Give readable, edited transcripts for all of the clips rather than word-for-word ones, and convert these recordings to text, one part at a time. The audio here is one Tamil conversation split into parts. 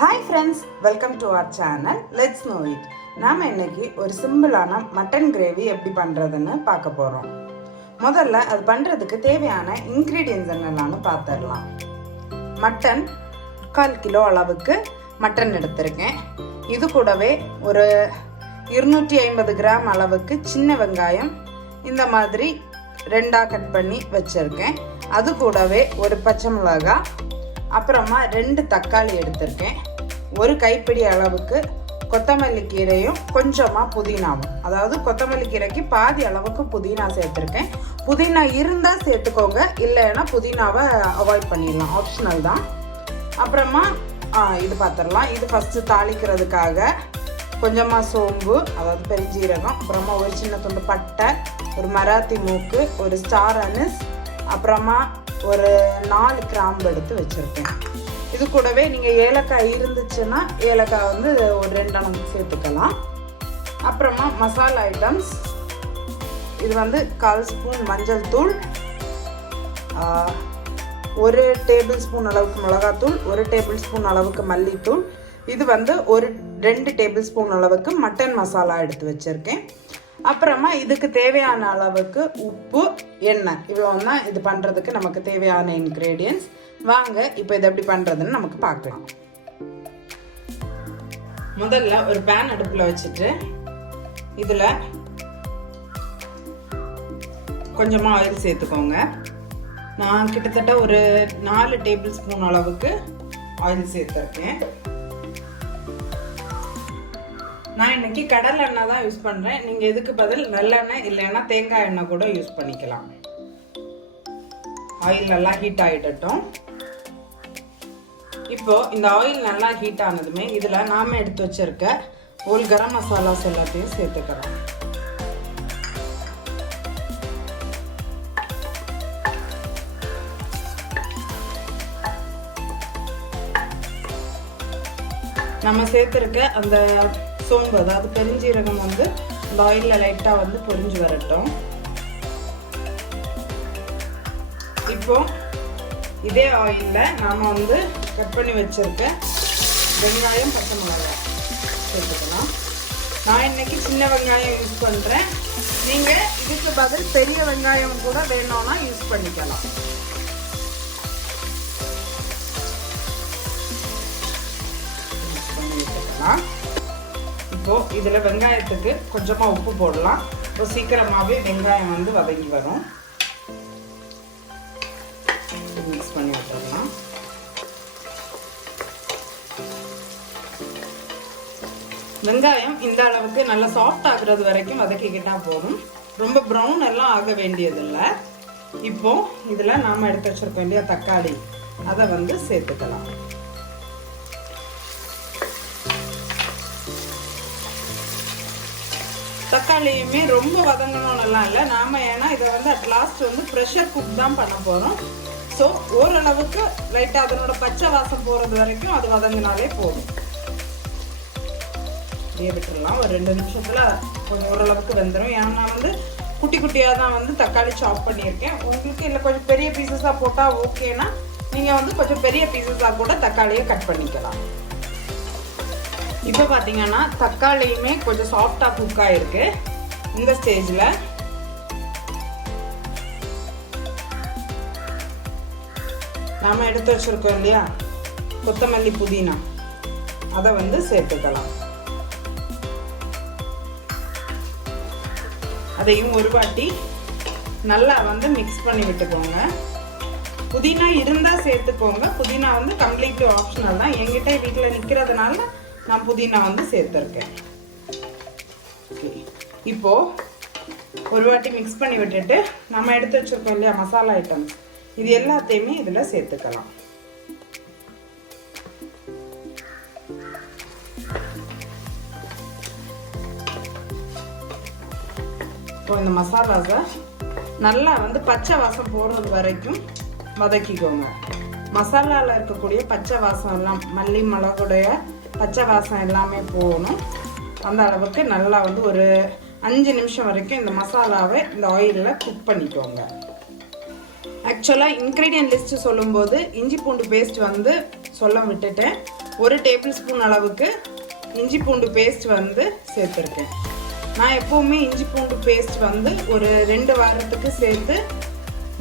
Hi friends, welcome to our channel. Let's know it. நாம இன்னைக்கு ஒரு சிம்பிளான மட்டன் கிரேவி எப்படி பண்றதுன்னு பார்க்க போறோம். முதல்ல அது பண்றதுக்கு தேவையான இன்கிரிடியன்ட்ஸ் என்னென்னு பார்த்துடலாம். மட்டன் 1/4 கிலோ அளவுக்கு மட்டன் எடுத்திருக்கேன். இது கூடவே ஒரு 250 கிராம் அளவுக்கு சின்ன வெங்காயம் இந்த மாதிரி ரெண்டா கட் பண்ணி வச்சிருக்கேன். அது கூடவே ஒரு பச்சை மிளகாய், அப்புறமா 2 தக்காளி எடுத்திருக்கேன். ஒரு கைப்பிடி அளவுக்கு கொத்தமல்லி கீரையும் கொஞ்சமாக புதினாவும், அதாவது கொத்தமல்லி கீரைக்கு பாதி அளவுக்கு புதினா சேர்த்துருக்கேன். புதினா இருந்தால் சேர்த்துக்கோங்க, இல்லைன்னா புதினாவை அவாய்ட் பண்ணிடலாம், ஆப்ஷனல் தான். அப்புறமா இது பார்த்துடலாம். இது ஃபஸ்ட்டு தாளிக்கிறதுக்காக கொஞ்சமாக சோம்பு, அதாவது பெருஞ்சீரகம், அப்புறமா ஒரு சின்ன துண்டு பட்டை, ஒரு மராத்தி மூக்கு, ஒரு ஸ்டார் அனிஸ், அப்புறமா ஒரு 4 கிராம்பு எடுத்து வச்சுருக்கேன். இது கூடவே நீங்கள் ஏலக்காய் இருந்துச்சுன்னா ஏலக்காய் வந்து ஒரு 2 அளவுக்கு சேர்த்துக்கலாம். அப்புறமா மசாலா ஐட்டம்ஸ், இது வந்து 1/4 ஸ்பூன் மஞ்சள் தூள், 1 டேபிள் ஸ்பூன் அளவுக்கு மிளகாத்தூள், 1 டேபிள் ஸ்பூன் அளவுக்கு மல்லித்தூள், இது வந்து ஒரு 2 டேபிள் ஸ்பூன் அளவுக்கு மட்டன் மசாலா எடுத்து வச்சுருக்கேன். அப்புறமா இதுக்கு தேவையான அளவுக்கு உப்பு, எண்ணெய், இவ்வளோ தான் இது பண்ணுறதுக்கு நமக்கு தேவையான இன்க்ரீடியன்ஸ். வாங்க இப்போ இதை எப்படி பண்ணுறதுன்னு நமக்கு பார்க்கலாம். முதல்ல ஒரு பேன் அடுப்பில் வச்சுட்டு இதில் கொஞ்சமாக ஆயில் சேர்த்துக்கோங்க. நான் கிட்டத்தட்ட ஒரு 4 டேபிள் ஸ்பூன் அளவுக்கு ஆயில் சேர்த்துருக்கேன். நான் இன்னைக்கு கடலை எண்ணெய் தான் யூஸ் பண்ணுறேன். நீங்கள் இதுக்கு பதில் நல்லெண்ணெய் இல்லைன்னா தேங்காய் எண்ணெய் கூட யூஸ் பண்ணிக்கலாம். ஆயில் நல்லா ஹீட் ஆகிடட்டும். இப்போ இந்த ஆயில் நல்லா ஹீட் ஆனதுமே இதில் நாம எடுத்து வச்சிருக்க ஒரு கரம் மசாலாஸ் எல்லாத்தையும் சேர்த்துக்கிறோம். நம்ம சேர்த்துருக்க அந்த சோம்பு, அதாவது பெருஞ்சீரகம் வந்து இந்த ஆயிலில் லைட்டாக வந்து பொரிஞ்சு வரட்டும். இப்போ இதே ஆயிலில் நாம் வந்து கட் பண்ணி வச்சிருக்க வெங்காயம், பச்சை மிளகாய் சேர்த்துக்கலாம். நான் இன்னைக்கு சின்ன வெங்காயம் யூஸ் பண்ணுறேன். நீங்கள் இதுக்கு பதில் பெரிய வெங்காயம் கூட வேணும்னா யூஸ் பண்ணிக்கலாம். இப்போ இதில் வெங்காயத்துக்கு கொஞ்சமாக உப்பு போடலாம். இப்போ சீக்கிரமாகவே வெங்காயம் வந்து வதங்கி வரும். மிக்ஸ் பண்ணி விட்டுடலாம். வெங்காயம் இந்த அளவுக்கு நல்லா சாஃப்ட் ஆகுறது வரைக்கும் வதக்கிக்கிட்டா போதும். ரொம்ப ப்ரௌன் எல்லாம் ஆக வேண்டியதில்லை. இப்போ இதில் நாம் எடுத்து வச்சிருக்க வேண்டிய தக்காளி அதை வந்து சேர்த்துக்கலாம். தக்காளியுமே ரொம்ப வதங்கணும்னுலாம் இல்லை. நாம ஏன்னா இதை வந்து அட் லாஸ்ட் வந்து ப்ரெஷர் குக் தான் பண்ண போகிறோம். ஸோ ஓரளவுக்கு லைட்டாக அதனோட பச்சை வாசம் போகிறது வரைக்கும் அது வதங்கினாலே போதும். அப்படியே விட்டுடலாம். ஒரு 2 நிமிஷத்தில் கொஞ்சம் ஓரளவுக்கு வெந்துடும். ஏன்னா நான் வந்து குட்டி குட்டியாக தான் வந்து தக்காளி சாப் பண்ணியிருக்கேன். உங்களுக்கு இல்லை கொஞ்சம் பெரிய பீசஸாக போட்டால் ஓகேனா நீங்கள் வந்து கொஞ்சம் பெரிய பீசஸாக கூட தக்காளியை கட் பண்ணிக்கலாம். இப்போ பார்த்தீங்கன்னா தக்காளியுமே கொஞ்சம் சாஃப்டாக குக் ஆகிருக்கு. இந்த ஸ்டேஜில் நாம் எடுத்து வச்சுருக்கோம் இல்லையா கொத்தமல்லி, புதினா, அதை வந்து சேர்த்துக்கலாம். அதையும் ஒரு வாட்டி நல்லா வந்து மிக்ஸ் பண்ணி விட்டுக்கோங்க. புதினா இருந்தால் சேர்த்துக்கோங்க. புதினா வந்து கம்ப்ளீட்லி ஆப்ஷனல் தான். என்கிட்ட வீட்டில் நிற்கிறதுனால நான் புதினா வந்து சேர்த்துருக்கேன். இப்போ ஒரு வாட்டி மிக்ஸ் பண்ணி விட்டுட்டு நம்ம எடுத்து வச்சிருக்கோம் இல்லையா மசாலா ஐட்டம்ஸ், இது எல்லாத்தையுமே இதில் சேர்த்துக்கலாம். இப்போ இந்த மசாலாஸை நல்லா வந்து பச்சை வாசம் போடுறது வரைக்கும் வதக்கிக்கோங்க. மசாலாவில் இருக்கக்கூடிய பச்சை வாசம் எல்லாம், மல்லி மிளகுடைய பச்சை வாசம் எல்லாமே போகணும். அந்த அளவுக்கு நல்லா வந்து ஒரு 5 நிமிஷம் வரைக்கும் இந்த மசாலாவை இந்த ஆயிலில் குக் பண்ணிக்கோங்க. ஆக்சுவலாக இன்க்ரீடியன்ட் லிஸ்ட்டு சொல்லும்போது இஞ்சி பூண்டு பேஸ்ட் வந்து சொல்ல விட்டுட்டேன். 1 டேபிள் ஸ்பூன் அளவுக்கு இஞ்சி பூண்டு பேஸ்ட் வந்து சேர்த்துருக்கேன். நான் எப்போவுமே இஞ்சி பூண்டு பேஸ்ட் வந்து ஒரு 2 வாரத்துக்கு சேர்த்து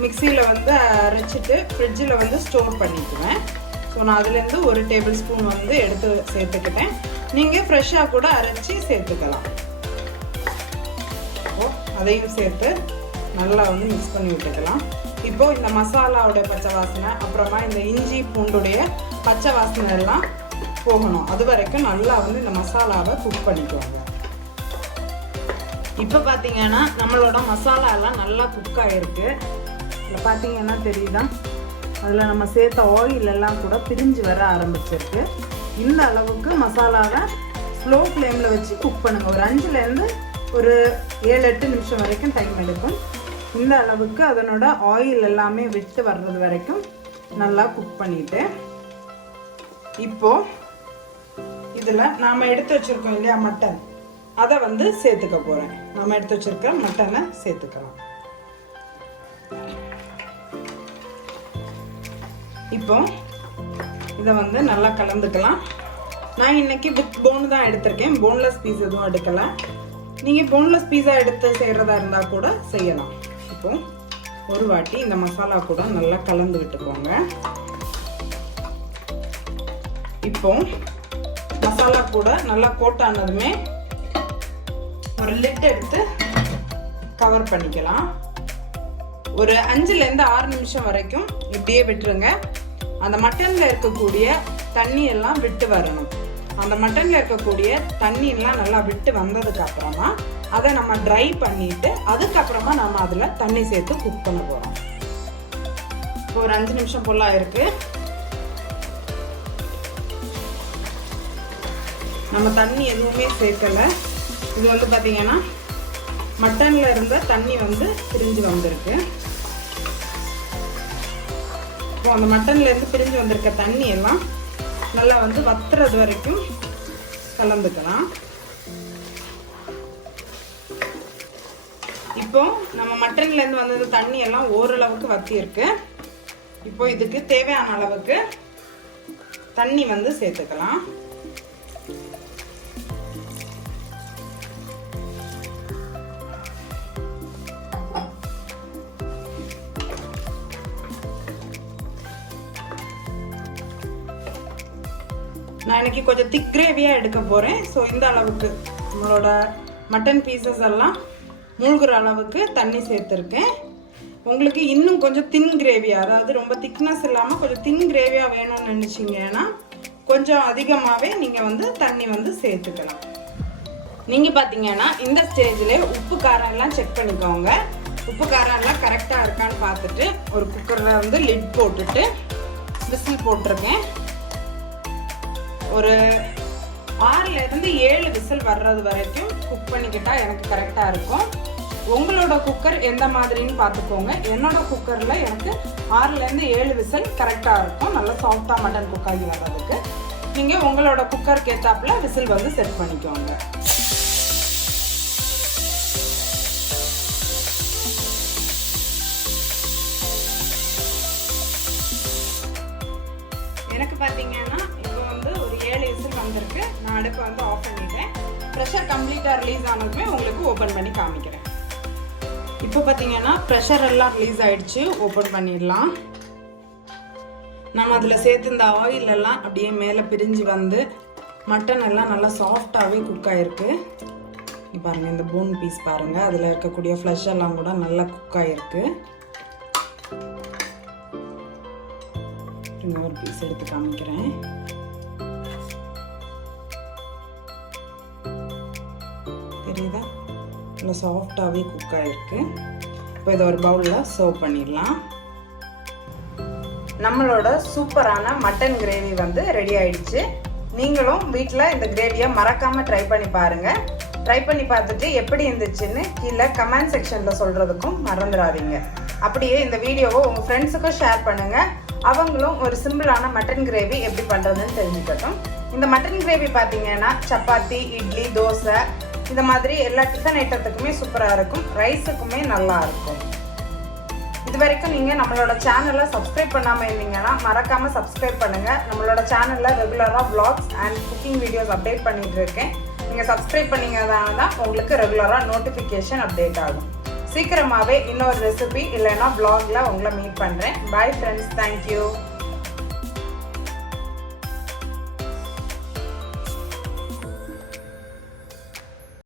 மிக்சியில் வந்து அரைச்சிட்டு ஃப்ரிட்ஜில் வந்து ஸ்டோர் பண்ணிக்குவேன். ஸோ நான் அதுலேருந்து 1 டேபிள் ஸ்பூன் வந்து எடுத்து சேர்த்துக்கிட்டேன். நீங்கள் ஃப்ரெஷ்ஷாக கூட அரைச்சி சேர்த்துக்கலாம். அதையும் சேர்த்து நல்லா வந்து மிக்ஸ் பண்ணி விட்டுக்கலாம். இப்போது இந்த மசாலாவோட பச்சை வாசனை, அப்புறமா இந்த இஞ்சி பூண்டுடைய பச்சை வாசனை எல்லாம் போகணும். அது வரைக்கும் நல்லா வந்து இந்த மசாலாவை குக் பண்ணிக்குவாங்க. இப்போ பார்த்தீங்கன்னா நம்மளோட மசாலா எல்லாம் நல்லா குக் ஆகிருக்கு. இதில் பார்த்தீங்கன்னா தெரியுதா, அதில் நம்ம சேர்த்த ஆயில் எல்லாம் கூட பிரிஞ்சு வர ஆரம்பிச்சிருக்கு. இந்த அளவுக்கு மசாலாவை ஸ்லோ ஃப்ளேமில் வச்சு குக் பண்ணுங்கள். ஒரு 5லேருந்து ஒரு 7-8 நிமிஷம் வரைக்கும் டைம் எடுக்கும். இந்த அளவுக்கு அதனோட ஆயில் எல்லாமே விட்டு வர்றது வரைக்கும் நல்லா குக் பண்ணிட்டு, இப்போது இதில் நாம் எடுத்து வச்சுருக்கோம் இல்லையா மட்டன், அதை வந்து சேர்த்துக்க போகிறேன். நம்ம எடுத்து வச்சுருக்க மட்டனை சேர்த்துக்கலாம். இப்போ இதை வந்து நல்லா கலந்துக்கலாம். நான் இன்னைக்கு வித் போன் தான் எடுத்திருக்கேன், போன்லெஸ் பீஸ் எதுவும் எடுக்கலை. நீங்கள் போன்லெஸ் பீஸா எடுத்து செய்கிறதா இருந்தால் கூட செய்யலாம். இப்போ ஒரு வாட்டி இந்த மசாலா கூட நல்லா கலந்து விட்டுக்கோங்க. இப்போ மசாலா கூட நல்லா கோட் ஆனதுமே ஒரு லிட் எடுத்து கவர் பண்ணிக்கலாம். ஒரு 5லேருந்து 6 நிமிஷம் வரைக்கும் இப்படியே விட்டுருங்க. அந்த மட்டனில் இருக்கக்கூடிய தண்ணி எல்லாம் விட்டு வரணும். அந்த மட்டனில் இருக்கக்கூடிய தண்ணி எல்லாம் நல்லா விட்டு வந்ததுக்கு அப்புறமா அதை நம்ம ட்ரை பண்ணிட்டு அதுக்கப்புறமா நம்ம அதில் தண்ணி சேர்த்து குக் பண்ண போகிறோம். இப்போ ஒரு 5 நிமிஷம் போல இருக்கு. நம்ம தண்ணி எதுவுமே சேர்க்கலை. இது வந்து பார்த்தீங்கன்னா மட்டனில் இருந்த தண்ணி வந்து பிரிஞ்சு வந்திருக்கு. இப்போ அந்த மட்டன்லேருந்து பிரிஞ்சு வந்திருக்க தண்ணி எல்லாம் நல்லா வந்து வத்துறது வரைக்கும் கலந்துக்கலாம். இப்போ நம்ம மட்டன்லேருந்து வந்தது தண்ணி எல்லாம் ஓரளவுக்கு வத்தி இருக்கு. இப்போ இதுக்கு தேவையான அளவுக்கு தண்ணி வந்து சேர்த்துக்கலாம். நான் இன்னைக்கு கொஞ்சம் திக் கிரேவியாக எடுக்க போகிறேன். ஸோ இந்த அளவுக்கு நம்மளோட மட்டன் பீசஸ் எல்லாம் மூழ்கிற அளவுக்கு தண்ணி சேர்த்துருக்கேன். உங்களுக்கு இன்னும் கொஞ்சம் தின் கிரேவியாக, அதாவது ரொம்ப திக்னஸ் இல்லாமல் கொஞ்சம் தின் கிரேவியாக வேணும்னு நினச்சிங்கன்னா கொஞ்சம் அதிகமாகவே நீங்கள் வந்து தண்ணி வந்து சேர்த்துக்கலாம். நீங்கள் பார்த்தீங்கன்னா இந்த ஸ்டேஜில் உப்பு காரம் எல்லாம் செக் பண்ணிக்கோங்க. உப்பு காரம் எல்லாம் கரெக்டாக இருக்கான்னு பார்த்துட்டு ஒரு குக்கரில் வந்து லிட் போட்டுட்டு விசில் போட்டிருக்கேன். ஒரு 6லேருந்து 7 விசில் வர்றது வரைக்கும் குக் பண்ணிக்கிட்டா எனக்கு கரெக்டாக இருக்கும். உங்களோட குக்கர் எந்த மாதிரின்னு பார்த்துக்கோங்க. என்னோட குக்கரில் எனக்கு 6லேருந்து 7 விசில் கரெக்டாக இருக்கும், நல்லா சாஃப்டாக மட்டன் குக் ஆகி வர்றதுக்கு. நீங்கள் உங்களோட குக்கருக்கு ஏற்றாப்புல விசில் வந்து செட் பண்ணிக்கோங்க. எனக்கு பார்த்தீங்கன்னா இப்போ வந்து ஒரு 7 விசில் வந்திருக்கு. நான் அடுப்பை வந்து ஆஃப் பண்ணிட்டேன். ப்ரெஷர் கம்ப்ளீட்டாக ரிலீஸ் ஆனதுமே உங்களுக்கு ஓப்பன் பண்ணி காமிக்கிறேன். இப்போ பார்த்தீங்கன்னா ப்ரெஷர் எல்லாம் ரிலீஸ் ஆயிடுச்சு. ஓப்பன் பண்ணிடலாம். நம்ம அதில் சேர்த்து இந்த ஆயில் எல்லாம் அப்படியே மேலே பிரிஞ்சு வந்து மட்டன் எல்லாம் நல்லா சாஃப்டாகவே குக் ஆகிருக்கு. பாருங்கள், இந்த போன் பீஸ் பாருங்கள், அதில் இருக்கக்கூடிய ஃப்ளஷ் எல்லாம் கூட நல்லா குக் ஆகிருக்கு. இன்னொரு பீஸ் எடுத்து காமிக்கிறேன். தெரியுதா, நல்லா சாஃப்டாகவே குக் ஆகிருக்கு. இப்போ இதை ஒரு பவுலில் சர்வ் பண்ணிடலாம். நம்மளோட சூப்பரான மட்டன் கிரேவி வந்து ரெடி ஆயிடுச்சு. நீங்களும் வீட்டில் இந்த கிரேவியை மறக்காமல் ட்ரை பண்ணி பாருங்கள். ட்ரை பண்ணி பார்த்துட்டு எப்படி இருந்துச்சுன்னு கீழே கமெண்ட் செக்ஷனில் சொல்கிறதுக்கும் மறந்துடாதீங்க. அப்படியே இந்த வீடியோவை உங்கள் ஃப்ரெண்ட்ஸுக்கும் ஷேர் பண்ணுங்கள். அவங்களும் ஒரு சிம்பிளான மட்டன் கிரேவி எப்படி பண்ணுறதுன்னு தெரிஞ்சுக்கட்டும். இந்த மட்டன் கிரேவி பார்த்தீங்கன்னா சப்பாத்தி, இட்லி, தோசை இந்த மாதிரி எல்லா டிஃபன் ஐட்டத்துக்குமே சூப்பராக இருக்கும். ரைஸுக்குமே நல்லா இருக்கும். இது வரைக்கும் நீங்கள் நம்மளோட சேனலை சப்ஸ்கிரைப் பண்ணாமல் இருந்தீங்கன்னா மறக்காமல் சப்ஸ்கிரைப் பண்ணுங்கள். நம்மளோட சேனலில் ரெகுலராக vlogs and cooking videos update பண்ணிகிட்டு இருக்கேன். நீங்கள் சப்ஸ்கிரைப் பண்ணிங்கனால தான் உங்களுக்கு ரெகுலராக நோட்டிஃபிகேஷன் அப்டேட் ஆகும். சீக்கிரமாகவே இன்னொரு ரெசிபி இல்லைன்னா vlogல உங்களை மீட் பண்ணுறேன். Bye friends, thank you.